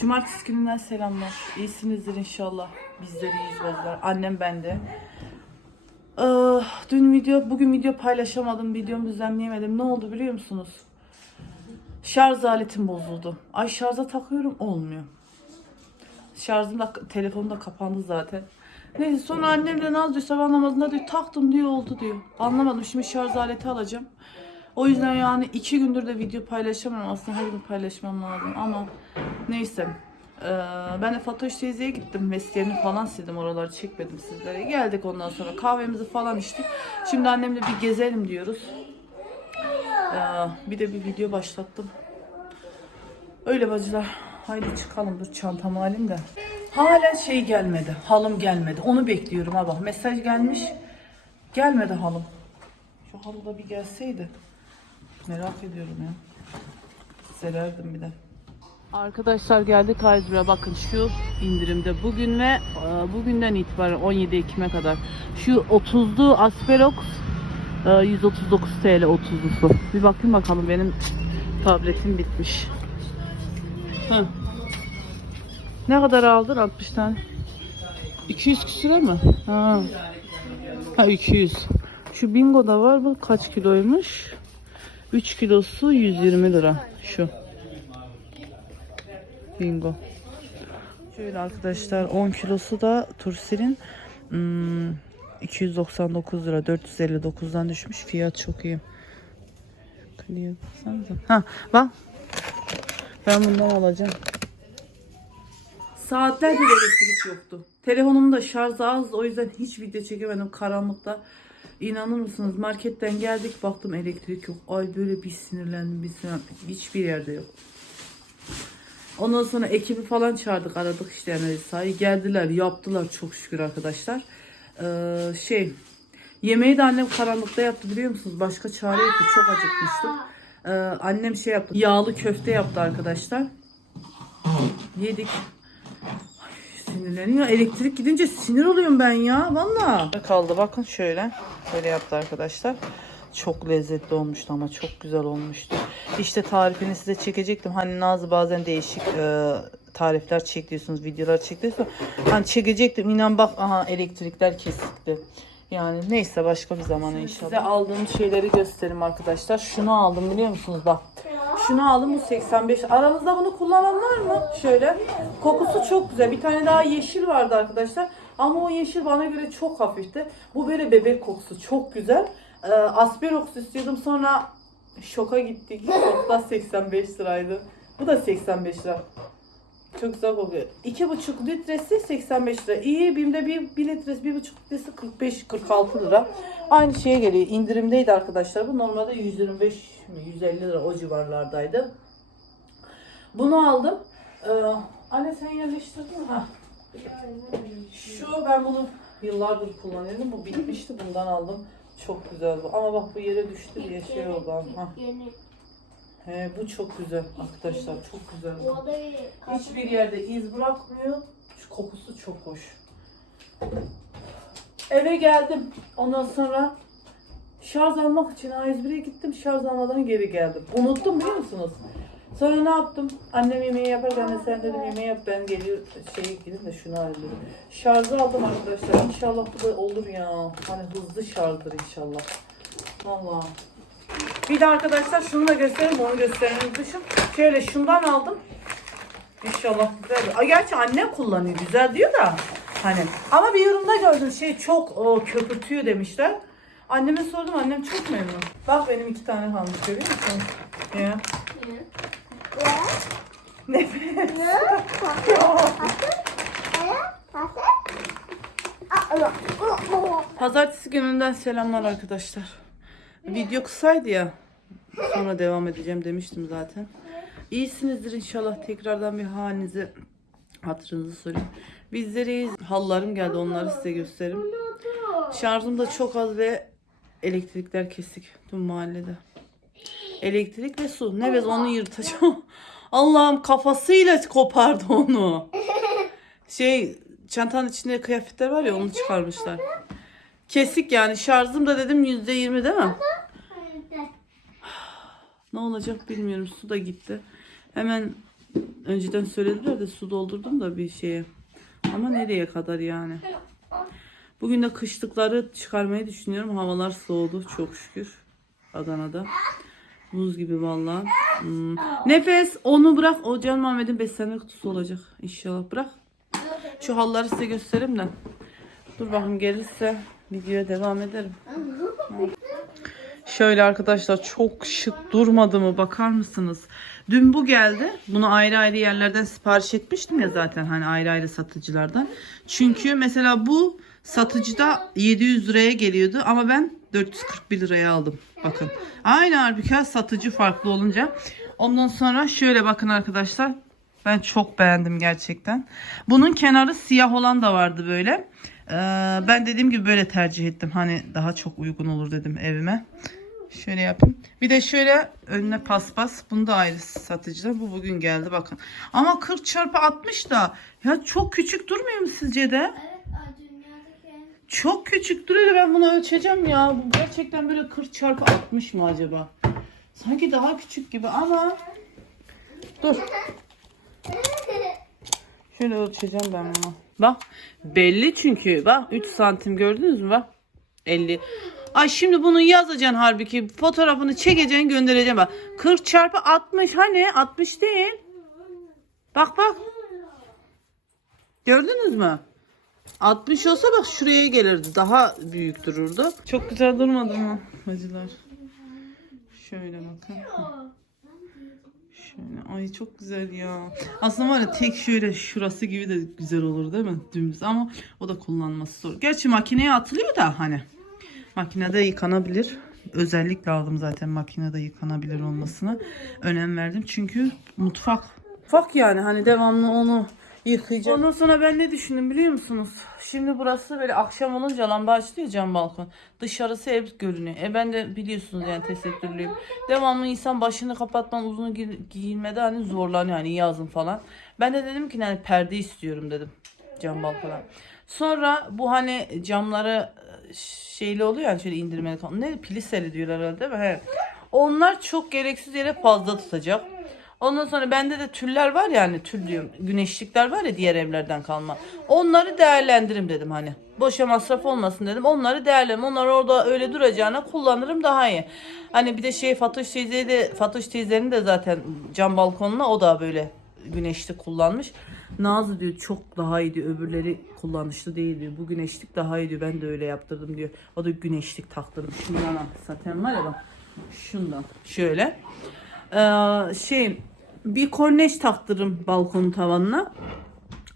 Cumartesi gününden selamlar. İyisinizdir inşallah. Bizler iyiyiz bizler. Annem bende. Ee, dün video, bugün video paylaşamadım. Videomu düzenleyemedim. Ne oldu biliyor musunuz? Şarj aletim bozuldu. Ay şarja takıyorum olmuyor. Şarjım da telefonum da kapandı zaten. Neyse sonra annem de Naz diyor sabah namazında diyor taktım diyor oldu diyor. Anlamadım şimdi şarj aleti alacağım. O yüzden yani iki gündür de video paylaşamam aslında her gün paylaşmam lazım ama neyse. Ee, ben de Fatoş teyzeye gittim. Vestiyeni falan sildim oraları çekmedim sizlere. Geldik ondan sonra kahvemizi falan içtik. Şimdi annemle bir gezelim diyoruz. Ee, bir de bir video başlattım. Öyle bacılar. Haydi çıkalım. Dur çantamı alayım da. Hala şey gelmedi. Halım gelmedi. Onu bekliyorum ha bak. Mesaj gelmiş. Gelmedi halım. Şu halı da bir gelseydi. Merak ediyorum ya. Sererdim bir de. Arkadaşlar geldik A101'e bakın şu indirimde bugün ve e, bugünden itibaren 17 Ekim'e kadar şu 30'lu Asperox e, 139 TL 30'lusu. Bir bakayım bakalım benim tabletim bitmiş. Hı. Ne kadar aldın 60 tane? 200 küsüre mi? Ha. Ha 200. Şu bingo da var bu kaç kiloymuş? 3 kilosu 120 lira şu. Bingo. Şöyle arkadaşlar 10 kilosu da Tursil'in hmm, 299 lira 459'dan düşmüş. Fiyat çok iyi. Ha bak. Ben bundan alacağım. Saatlerdir elektrik yoktu. Telefonum da şarj azdı o yüzden hiç video çekemedim karanlıkta. İnanır mısınız marketten geldik baktım elektrik yok. Ay böyle bir sinirlendim bir sinirlendim. Hiçbir yerde yok. Ondan sonra ekibi falan çağırdık aradık işte sahi geldiler yaptılar çok şükür arkadaşlar. Ee, şey yemeği de annem karanlıkta yaptı biliyor musunuz? Başka çare yoktu çok acıkmıştık. Ee, annem şey yaptı yağlı köfte yaptı arkadaşlar. Yedik. Ay, sinirleniyor. Elektrik gidince sinir oluyorum ben ya. Valla. Kaldı bakın şöyle. Böyle yaptı arkadaşlar. Çok lezzetli olmuştu ama çok güzel olmuştu. İşte tarifini size çekecektim. Hani Nazlı bazen değişik e, tarifler çekiyorsunuz, videolar çekiyorsunuz. Hani çekecektim. İnan bak aha elektrikler kesikti. Yani neyse başka bir zaman inşallah. Size aldığım şeyleri göstereyim arkadaşlar. Şunu aldım biliyor musunuz bak. Şunu aldım bu 85. Aranızda bunu kullanan var mı? Şöyle. Kokusu çok güzel. Bir tane daha yeşil vardı arkadaşlar. Ama o yeşil bana göre çok hafifti. Bu böyle bebek kokusu çok güzel. Ee, Asperox istiyordum sonra şoka gittik. Şokta 85 liraydı. Bu da 85 lira. Çok güzel kokuyor. 2,5 litresi 85 lira. İyi BİM'de bir, bir litresi 1,5 litresi 45-46 lira. Aynı şeye geliyor. İndirimdeydi arkadaşlar. Bu normalde 125 mi 150 lira o civarlardaydı. Bunu aldım. Ee, anne sen yerleştirdin? Ha. Şu ben bunu yıllardır kullanıyorum. Bu bitmişti. Bundan aldım. Çok güzel bu. Ama bak bu yere düştü diye şey oldu. Ha. He, bu çok güzel arkadaşlar. Çok güzel bu. Hiçbir yerde iz bırakmıyor. Şu kokusu çok hoş. Eve geldim. Ondan sonra şarj almak için A101'e gittim. Şarj almadan geri geldim. Unuttum biliyor musunuz? Sonra ne yaptım? Annem yemeği yaparken de sen dedim yemeği yap ben geliyor şeye gidin de şunu halledeyim. Şarjı aldım arkadaşlar. İnşallah bu da olur ya. Hani hızlı şarjdır inşallah. Vallahi. Bir de arkadaşlar şunu da göstereyim onu göstereyim dışım. Şöyle şundan aldım. İnşallah güzel. Ay gerçi annem kullanıyor güzel diyor da hani ama bir yorumda gördüm şey çok o, köpürtüyor demişler. Anneme sordum annem çok memnun. Bak benim iki tane kalmış görüyor musun? Ya. Nefes. Pazartesi gününden selamlar arkadaşlar. Video kısaydı ya. Sonra devam edeceğim demiştim zaten. İyisinizdir inşallah. Tekrardan bir halinizi hatırınızı sorayım. Bizleriyiz. Hallarım geldi onları size göstereyim. Şarjım da çok az ve elektrikler kesik tüm mahallede. Elektrik ve su. Ne bez onu yırtacağım. Allah'ım kafasıyla kopardı onu. Şey çantanın içinde kıyafetler var ya onu çıkarmışlar. Kesik yani şarjım da dedim yüzde yirmi değil mi? Ne olacak bilmiyorum. Su da gitti. Hemen Önceden söylediler de su doldurdum da bir şeye. Ama nereye kadar yani? Bugün de kışlıkları çıkarmayı düşünüyorum. Havalar soğudu çok şükür. Adana'da. Buz gibi vallahi. Hmm. Nefes onu bırak. O Can Muhammed'in beslenme kutusu olacak. İnşallah bırak. Şu halları size göstereyim de. Dur bakayım gelirse videoya devam ederim. Şöyle arkadaşlar çok şık durmadı mı bakar mısınız? Dün bu geldi. Bunu ayrı ayrı yerlerden sipariş etmiştim ya zaten hani ayrı ayrı satıcılardan. Çünkü mesela bu satıcıda 700 liraya geliyordu ama ben 441 liraya aldım. Bakın. Aynı halbuki satıcı farklı olunca. Ondan sonra şöyle bakın arkadaşlar. Ben çok beğendim gerçekten. Bunun kenarı siyah olan da vardı böyle. Ee, ben dediğim gibi böyle tercih ettim. Hani daha çok uygun olur dedim evime. Şöyle yapayım. Bir de şöyle önüne paspas. Bunu da ayrı satıcıda. Bu bugün geldi bakın. Ama 40 çarpı 60 da ya çok küçük durmuyor mu sizce de? Evet, Çok küçük duruyor. Ben bunu ölçeceğim ya. Bu gerçekten böyle 40 çarpı 60 mı acaba? Sanki daha küçük gibi ama dur. Şöyle ölçeceğim ben bunu. Bak belli çünkü. Bak 3 santim gördünüz mü bak. 50. Ay şimdi bunu yazacaksın halbuki. Fotoğrafını çekeceksin göndereceksin bak. 40 çarpı 60 hani 60 değil. Bak bak. Gördünüz mü? 60 olsa bak şuraya gelirdi. Daha büyük dururdu. Çok güzel durmadı mı bacılar? Şöyle bakın. Şöyle. Ay çok güzel ya. Aslında var ya tek şöyle şurası gibi de güzel olur değil mi? Dümdüz ama o da kullanması zor. Gerçi makineye atılıyor da hani. Makinede yıkanabilir. Özellikle aldım zaten makinede yıkanabilir olmasına. Önem verdim çünkü mutfak. Mutfak yani hani devamlı onu yıkayacağım. Ondan sonra ben ne düşündüm biliyor musunuz? Şimdi burası böyle akşam olunca lamba açılıyor cam balkon. Dışarısı ev görünüyor. E ben de biliyorsunuz yani tesettürlüyüm. Devamlı insan başını kapatman uzun gi- giyinmede hani zorlanıyor hani yazın falan. Ben de dedim ki hani perde istiyorum dedim cam balkona. Sonra bu hani camları şeyli oluyor yani şöyle indirmeli. Ne pliseli diyorlar herhalde mi? He. Onlar çok gereksiz yere fazla tutacak. Ondan sonra bende de tüller var ya hani tül diyorum güneşlikler var ya diğer evlerden kalma. Onları değerlendirim dedim hani. Boşa masraf olmasın dedim. Onları değerlendirim. Onlar orada öyle duracağına kullanırım daha iyi. Hani bir de şey Fatoş teyzeyi de Fatoş teyzenin de zaten cam balkonuna o da böyle güneşlik kullanmış. Nazlı diyor çok daha iyi diyor. Öbürleri kullanışlı değil diyor. Bu güneşlik daha iyi diyor. Ben de öyle yaptırdım diyor. O da güneşlik taktırdım. Şundan al. zaten var ya bak. Şundan. Şöyle. Ee, şey bir korneş taktırırım balkonun tavanına.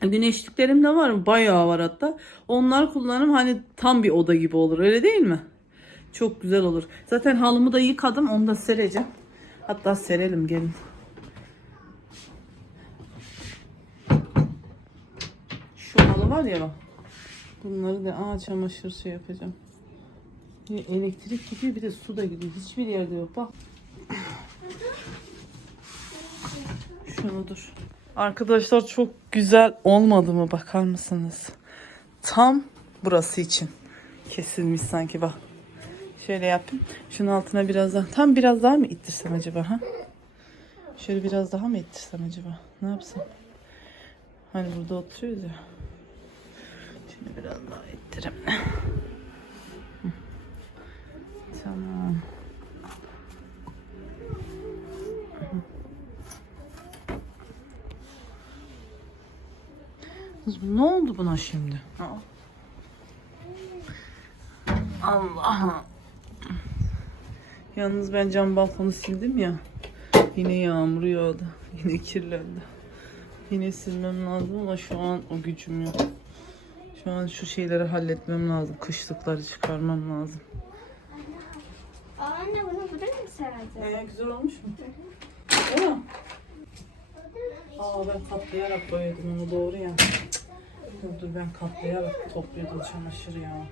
Güneşliklerim de var. Bayağı var hatta. Onları kullanırım. Hani tam bir oda gibi olur. Öyle değil mi? Çok güzel olur. Zaten halımı da yıkadım. Onu da sereceğim. Hatta serelim gelin. Şu halı var ya bak. Bunları da aa çamaşır şey yapacağım. Bir elektrik gidiyor bir de su da gidiyor. Hiçbir yerde yok bak. Şunu dur. Arkadaşlar çok güzel olmadı mı bakar mısınız? Tam burası için kesilmiş sanki bak. Şöyle yapayım. Şunun altına biraz daha tam biraz daha mı ittirsem acaba ha? Şöyle biraz daha mı ittirsem acaba? Ne yapsam? Hani burada oturuyoruz ya. Şimdi biraz daha ittireyim. Hı. Tamam. Ne oldu buna şimdi? Allah. Yalnız ben cam balkonu sildim ya. Yine yağmur yağdı. Yine kirlendi. Yine silmem lazım ama şu an o gücüm yok. Şu an şu şeyleri halletmem lazım. Kışlıkları çıkarmam lazım. Aa, Anne bunu buraya mı sereceğim? Ee, güzel olmuş mu? Değil mi? Aa ben katlayarak boyadım onu doğru ya. Dur dur ben katlayarak topluyordum çamaşırı ya.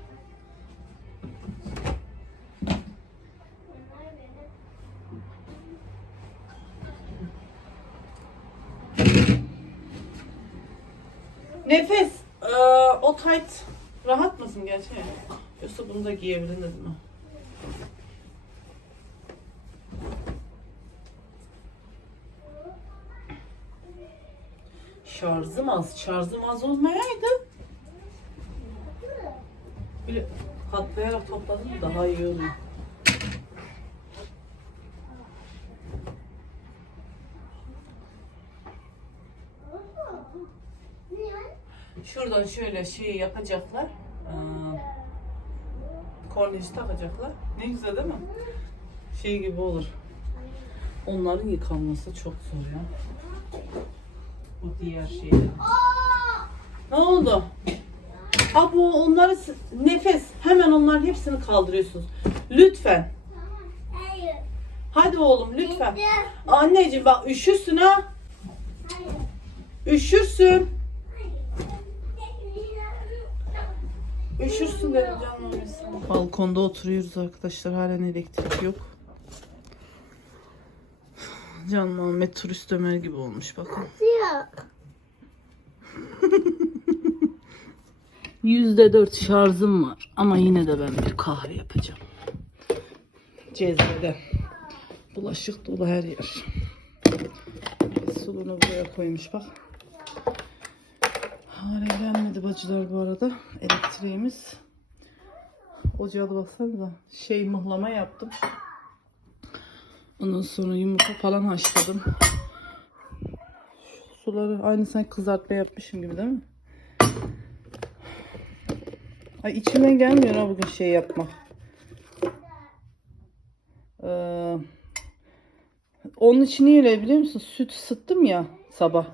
Nefes. Ee, o tight rahat mısın gerçi? Yoksa bunu da giyebilirdin mi? Şarjım az. Şarjım az olmayaydı. Böyle katlayarak topladım daha iyi oluyor. Şuradan şöyle şey yapacaklar. Aa, kornici takacaklar. Ne güzel değil mi? Şey gibi olur. Onların yıkanması çok zor ya. Bu diğer şeyler. Ne oldu? Ha bu onları nefes. Hemen onların hepsini kaldırıyorsunuz. Lütfen. Hayır. Hadi oğlum lütfen. Hayır. Anneciğim bak üşürsün ha. Üşürsün. Üşürsün dedim canım. Balkonda oturuyoruz arkadaşlar. Halen elektrik yok. Can Muhammed turist Ömer gibi olmuş bakın. Yüzde dört şarjım var. Ama yine de ben bir kahve yapacağım. Cezvede. Bulaşık dolu her yer. Sulunu buraya koymuş bak. Hala gelmedi bacılar bu arada. Elektriğimiz. Ocağa da baksanıza. Şey mıhlama yaptım. Ondan sonra yumurta falan haşladım. Suları aynı sanki kızartma yapmışım gibi değil mi? Ay içimden gelmiyor ha bugün şey yapmak. Ee, onun için niye öyle biliyor musun? Süt ısıttım ya sabah.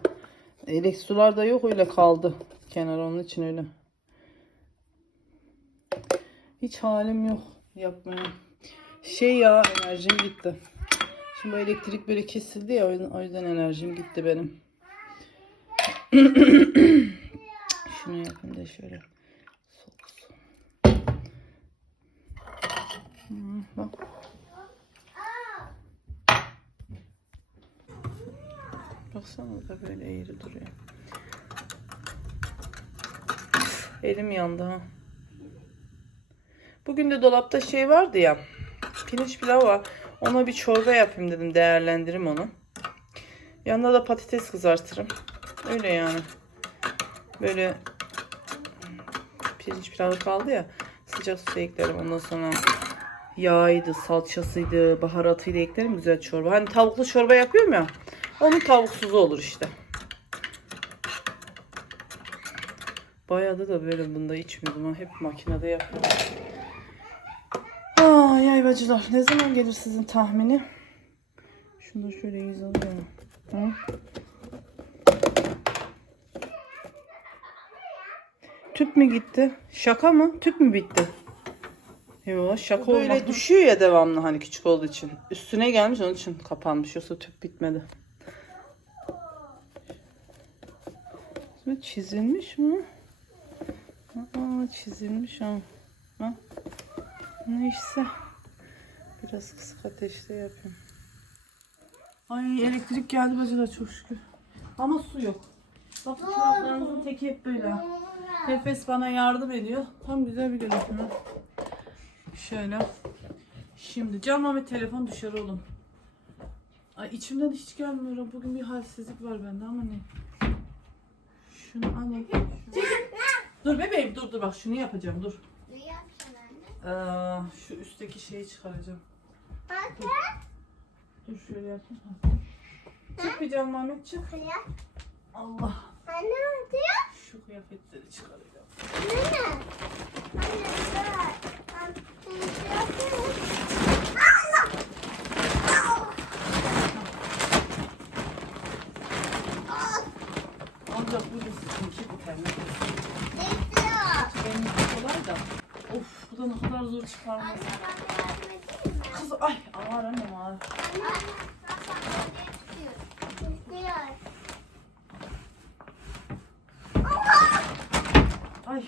Elek sular da yok öyle kaldı. Kenar onun için öyle. Hiç halim yok yapmaya. Şey ya enerjim gitti. Şimdi bu elektrik böyle kesildi ya o yüzden, enerjim gitti benim. Şunu yapın da şöyle. Hı, Bak. Baksana da böyle eğri duruyor. Elim yandı ha. Bugün de dolapta şey vardı ya. Pirinç pilav var. Ona bir çorba yapayım dedim. Değerlendireyim onu. Yanına da patates kızartırım. Öyle yani. Böyle pirinç pilavı kaldı ya. Sıcak su eklerim. Ondan sonra yağıydı, salçasıydı, baharatıydı eklerim. Güzel çorba. Hani tavuklu çorba yapıyorum ya. Onun tavuksuzu olur işte. Bayağı da böyle bunda içmiyordum. Hep makinede yapıyorum. Ay ay bacılar. Ne zaman gelir sizin tahmini? Şunu da şöyle yüz alıyorum. Hı? Tüp mü gitti? Şaka mı? Tüp mü bitti? Yok şaka Böyle düşüyor ya devamlı hani küçük olduğu için. Üstüne gelmiş onun için kapanmış. Yoksa tüp bitmedi. Bu çizilmiş mi? Aa, çizilmiş ha. ha. Neyse. Biraz kısık ateşte yapayım. Ay elektrik geldi bacılar çok şükür. Ama su yok. Bak çoraplarımızın teki hep böyle. Nefes bana yardım ediyor. Tam güzel bir görüntü. Şöyle. Şimdi Can Mehmet telefon dışarı oğlum. Ay içimden hiç gelmiyor. Bugün bir halsizlik var bende ama ne? Şunu alayım. Dur bebeğim dur dur bak şunu yapacağım dur. Ne yapacaksın anne? Ee, şu üstteki şeyi çıkaracağım. Anne. Dur şöyle yapayım. Çık bir Can Mehmet çık. Kıyak. Allah. Anne ya. Şu kıyafetleri çıkaracağım. Anne. Anne dur. Anne Ancak bu bir sıkıntı bu kendi. Allah. Benim de kolay da. Of bu da ne kadar zor mi? Kız ay ağır annem ağır. Anne. Bak bak istiyor. İstiyor. Ay.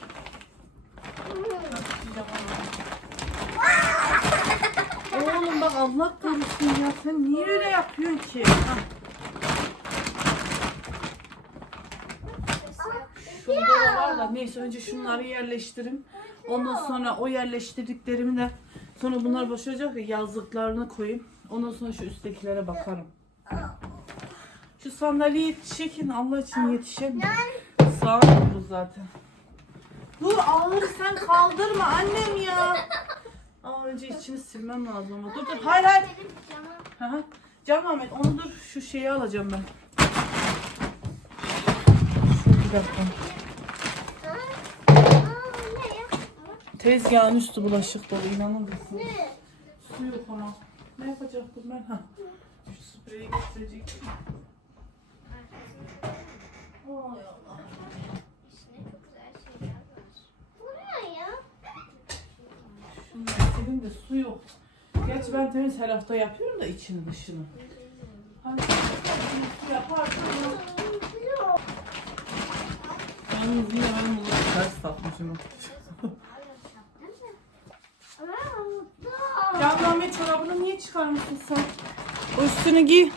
Oğlum bak Allah korusun ya sen niye öyle yapıyorsun ki? Ha. Şurada da var da neyse önce şunları yerleştirin. Ondan sonra o yerleştirdiklerimi de sonra bunlar boşalacak ya yazlıklarını koyayım. Ondan sonra şu üsttekilere bakarım. Şu sandalyeyi çekin Allah için yetişen. Sağ oluruz zaten. Dur ağır sen kaldırma annem ya. Aa, önce içini silmem lazım ama. Dur dur hayır hayır. Hı. Can Ahmet onu dur şu şeyi alacağım ben. Şöyle bir dakika. Aa, aa, ne ya? Tezgahın üstü bulaşık dolu inanır mısın? Ne? Su yok ama. Ne yapacaktım ben? Ha. Şu spreyi getirecektim. Ay Allah. İçine çok güzel şeyler var. Bu ne ya? Şunu getireyim de su yok. Gerçi ben temiz her hafta yapıyorum da içini dışını. Hani su yaparsın. Yalnız yine ben bunu ters takmışım. Aa, Ya Ahmet çorabını niye çıkarmışsın sen? O üstünü giy.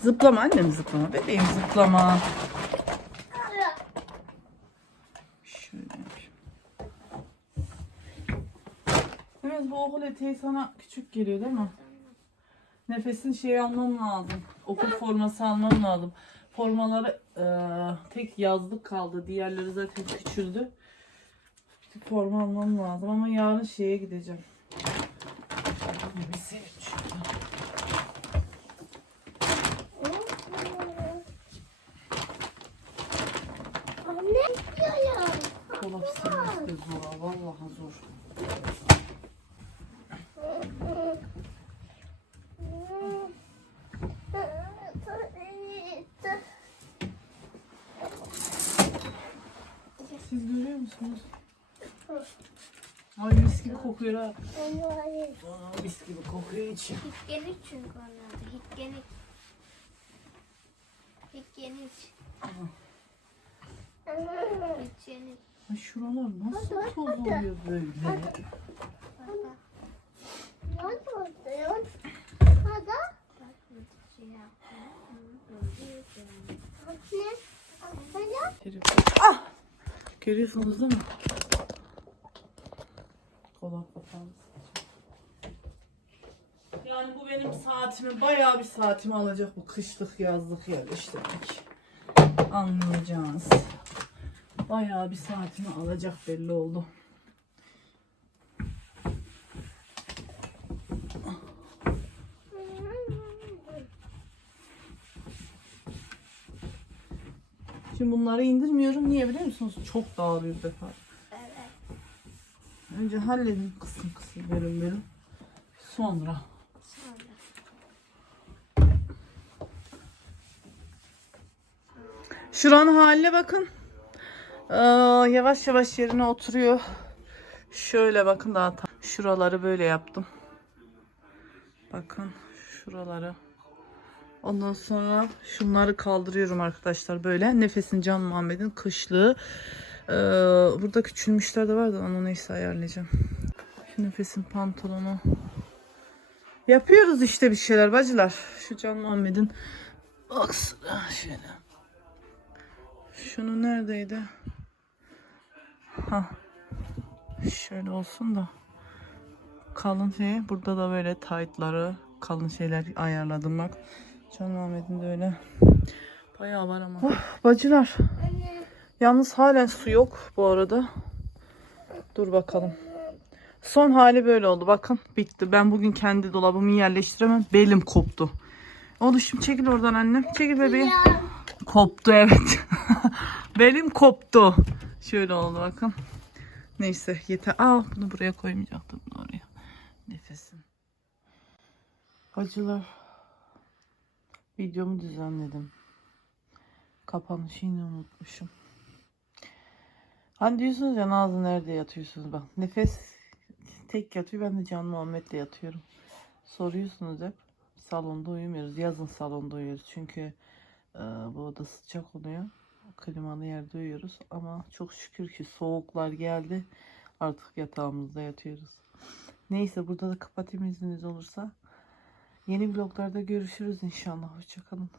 Zıplama annem zıplama bebeğim zıplama. Şöyle. Evet bu okul eteği sana küçük geliyor değil mi? Nefesin şey alman lazım. Okul forması alman lazım. Formaları eee, tek yazlık kaldı. Diğerleri zaten küçüldü. Bir forma almam lazım ama yarın şeye gideceğim. Bir sevinç şurada. Anne ya. Dolap silmesi de zor. ha, Vallahi zor. Siz görüyor musunuz? Ay mis gibi kokuyor ha. Aa, mis gibi kokuyor içim. Hikgenik çünkü onun adı. Hikgenik. Hikgenik. Hikgenik. Ay şuralar nasıl toz oluyor böyle? Ah! Görüyorsunuz değil mi? Dolap kapandı. Yani bu benim saatimi, bayağı bir saatimi alacak bu kışlık yazlık yerleştirmek. Anlayacağınız. Bayağı bir saatimi alacak belli oldu. Şimdi bunları indirmiyorum. Niye biliyor musunuz? Çok dağılıyor bu defa. Önce halledin kısım kısım bölüm bölüm. Sonra. Şuranın haline bakın. Aa, yavaş yavaş yerine oturuyor. Şöyle bakın daha tam. Şuraları böyle yaptım. Bakın şuraları. Ondan sonra şunları kaldırıyorum arkadaşlar böyle. Nefesin Can Muhammed'in kışlığı. Ee, burada küçülmüşler de var da onu neyse ayarlayacağım. Şu nefesin pantolonu. Yapıyoruz işte bir şeyler bacılar. Şu Can Muhammed'in baksana şöyle. Şunu neredeydi? Ha. Şöyle olsun da. Kalın şey. Burada da böyle taytları, kalın şeyler ayarladım bak. Can Muhammed'in de öyle. Bayağı var ama. Oh, bacılar. Yalnız halen su yok bu arada. Dur bakalım. Son hali böyle oldu. Bakın bitti. Ben bugün kendi dolabımı yerleştiremem. Belim koptu. Oğlum şimdi çekil oradan annem. Çekil bebeğim. Koptu evet. Belim koptu. Şöyle oldu bakın. Neyse yeter. Aa bunu buraya koymayacaktım. Oraya. Nefesim. Acılar. Videomu düzenledim. Kapanışı yine unutmuşum. Hani diyorsunuz ya Nazlı nerede yatıyorsunuz bak. Nefes tek yatıyor. Ben de Can Muhammed'le yatıyorum. Soruyorsunuz hep. Salonda uyumuyoruz. Yazın salonda uyuyoruz. Çünkü e, bu oda sıcak oluyor. Klimalı yerde uyuyoruz. Ama çok şükür ki soğuklar geldi. Artık yatağımızda yatıyoruz. Neyse burada da kapatayım izniniz olursa. Yeni vloglarda görüşürüz inşallah. Hoşçakalın.